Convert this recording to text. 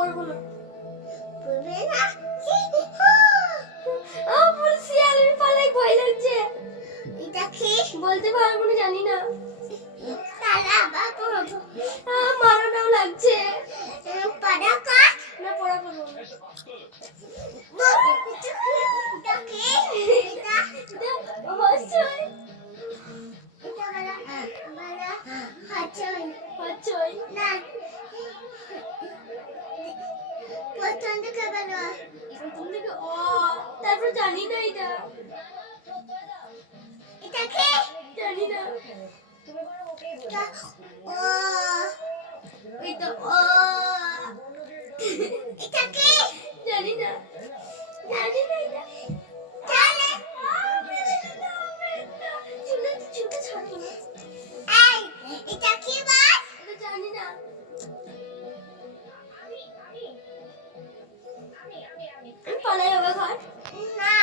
পড়বো না। পড়বে না? আমার শিয়ালের পালায় ভয় লাগছে। এটা কি? বলতে পারবো না, জানি না। তাহলে আবার পড়বো। মারাটাও লাগছে। পড়া কাট। না, পড়া করবো না। এটা কি? এটা হচ্ছই। এটা বলা বলা হচ্ছই। হচ্ছই। না প্রথম থেকে বলো। প্রথম থেকে অ, তারপর জানি না এটা। এটা কি? জানি না। এটা ও। এটা অ। এটা কি? জানি না। জানি না এটা। তাহলে চুলটা ছাড়ো না। এই এটা কি বল? এটা জানি না। আমি পালাই হবে ঘর। না